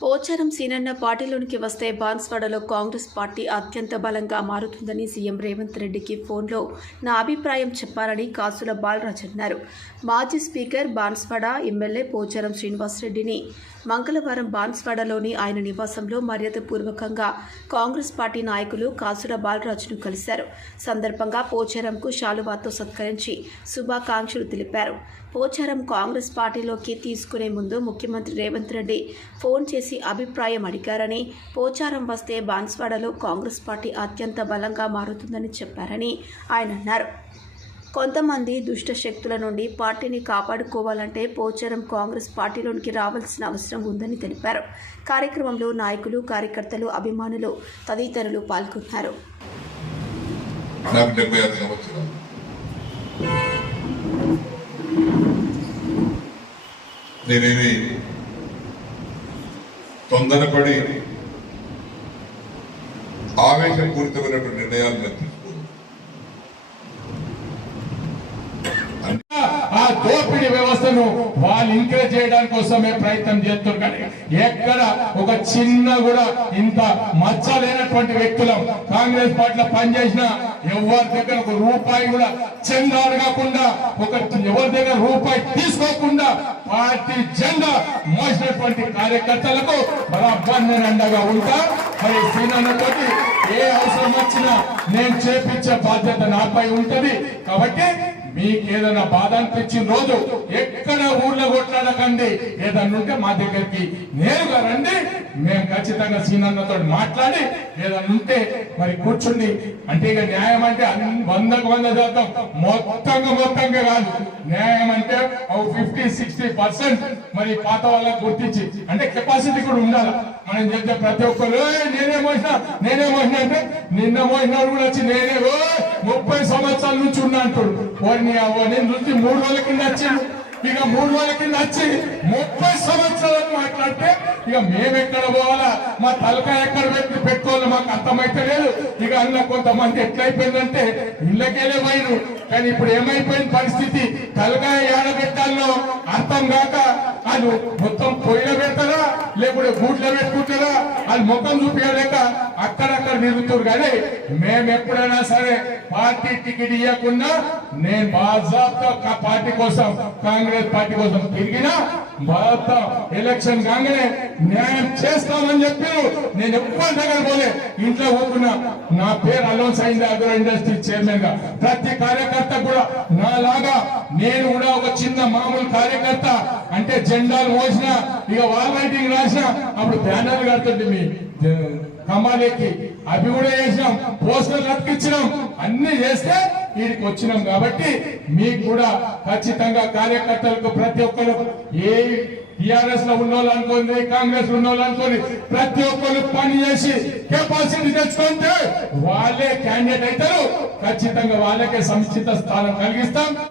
పోచారం సీనన్న పార్టీలోనికి వస్తే బాన్స్వాడలో కాంగ్రెస్ పార్టీ అత్యంత బలంగా మారుతుందని సీఎం రేవంత్ రెడ్డికి ఫోన్లో నా అభిప్రాయం చెప్పాలని కాసుల బాలరాజ్ అన్నారు. మాజీ స్పీకర్ బాన్స్వాడ ఎమ్మెల్యే పోచారం శ్రీనివాసరెడ్డిని మంగళవారం బాన్స్వాడలోని ఆయన నివాసంలో మర్యాదపూర్వకంగా కాంగ్రెస్ పార్టీ నాయకులు కాసుల బాలరాజును కలిశారు. సందర్భంగా పోచారంకు శాలువాతో సత్కరించి శుభాకాంక్షలు తెలిపారు. పోచారం కాంగ్రెస్ పార్టీలోకి తీసుకునే ముందు ముఖ్యమంత్రి రేవంత్ రెడ్డి ఫోన్ చేసి అభిప్రాయం అడిగారని పోచారం వస్తే బాన్స్వాడలో కాంగ్రెస్ పార్టీ అత్యంత బలంగా మారుతుందని చెప్పారని ఆయన అన్నారు. కొంతమంది దుష్ట శక్తుల నుండి పార్టీని కాపాడుకోవాలంటే పోచారం కాంగ్రెస్ పార్టీలోనికి రావాల్సిన అవసరం ఉందని తెలిపారు. కార్యక్రమంలో నాయకులు కార్యకర్తలు అభిమానులు తదితరులు పాల్గొన్నారు. నేనేమి తొందరపడి ఆవేశపూరితమైనటువంటి నిర్ణయాలు నేను తీసుకోను ఆ దోపిడీ వ్యవస్థను వాళ్ళు ఎంకరేజ్ చేయడానికి కోసమే ప్రయత్నం చేస్తున్నారు. కానీ ఎక్కడ ఒక చిన్న కూడా ఇంత మచ్చ లేనటువంటి వ్యక్తులం కాంగ్రెస్ పార్టీలో పనిచేసిన ఎవరి దగ్గర ఒక రూపాయి కూడా చందాలు కాకుండా ఒక ఎవరి దగ్గర రూపాయి తీసుకోకుండా పార్టీ జెండా మోసినటువంటి కార్యకర్తలకు బరాబర్ నేను అండగా ఉంటా. మరి సీనన్నతోటి ఏ అవసరం వచ్చినా నేను చేపించే బాధ్యత నాపై ఉంటది. కాబట్టి మీకేదైనా బాధ అనిపించిన రోజు ఎక్కడ ఊర్లో కొట్లాడకండి. ఏదన్నా ఉంటే మా దగ్గరికి నేరుగా రండి. మేము ఖచ్చితంగా సీనన్నతో మాట్లాడి ఏదన్నా ఉంటే మరి కూర్చుండి. అంటే ఇక న్యాయం అంటే వందకు వంద శాతం మొత్తంగా మొత్తంగా కాదు. న్యాయం అంటే ఫిఫ్టీ సిక్స్టీ పర్సెంట్ మరి పాత వాళ్ళకి గుర్తించి. అంటే కెపాసిటీ కూడా ఉండాలి. మనం చెప్తే ప్రతి ఒక్కరు నేనే మోసిన నేనే మోసిన అంటే నిన్న మోసినాడు కూడా వచ్చి నేనే ముప్పై సంవత్సరాల నుంచి ఉన్నా అంటాడు. అవ్వ నేను చూసి మూడు రోజుల కింద వచ్చిండు. ఇక మూడు రోజుల కింద వచ్చి ముప్పై సంవత్సరాలు మాట్లాడితే ఇక మేము పోవాలా? మా తలకాయ ఎక్కడ పెట్టి పెట్టుకోవాలి మాకు అర్థమైతే లేదు. ఇక అన్న కొంతమంది ఎట్లయిపోయిందంటే ఇళ్ళకెళ్ళే పోయిను కానీ ఇప్పుడు ఏమైపోయింది పరిస్థితి? తలకాయ ఏడబెట్టాలో అర్థం కాక వాళ్ళు మొత్తం పొయ్యిలో పెడతారా? లేకుంటే బూట్లో పెట్టుకుంటారా? వాళ్ళు ముఖం చూపించలేక అక్కడక్కడ తిరుగుతారు కానీ మేము ఎప్పుడైనా సరే పార్టీ టికెట్ ఇవ్వకుండా నేను బాజాబ్తా పార్టీ కోసం కాంగ్రెస్ పార్టీ కోసం తిరిగినా భారత ఎలక్షన్ కాగానే న్యాయం చేస్తామని చెప్పారు నేను ఎప్పుడు దగ్గర పోలే. ఇంట్లో ఊరుకున్నా. నా పేరు అలోన్స్ అయింది అగ్రో ఇండస్ట్రీ చైర్మన్గా. ప్రతి కార్యకర్త కూడా నాలాగా నేను కూడా ఒక చిన్న మామూలు కార్యకర్త. జెండాలు మోసిన ఇక వాల్ రైటింగ్ రాసిన అప్పుడు బ్యానర్లు కడుతుంది మీ కమాలేకి అవి కూడా చేసినాం పోస్టర్లు అతికించినాం అన్ని చేస్తే వీరికి వచ్చినాం కాబట్టి మీకు కూడా ఖచ్చితంగా కార్యకర్తలకు ప్రతి ఒక్కరు ఏ టిఆర్ఎస్లో ఉన్న వాళ్ళు అనుకోండి కాంగ్రెస్లో ఉన్న వాళ్ళు అనుకోండి ప్రతి ఒక్కరు పని చేసి కెపాసిటీ తెచ్చుకుంటే వాళ్ళే క్యాండిడేట్ అవుతారు. ఖచ్చితంగా వాళ్ళకే సముచిత స్థానం కలిగిస్తాం.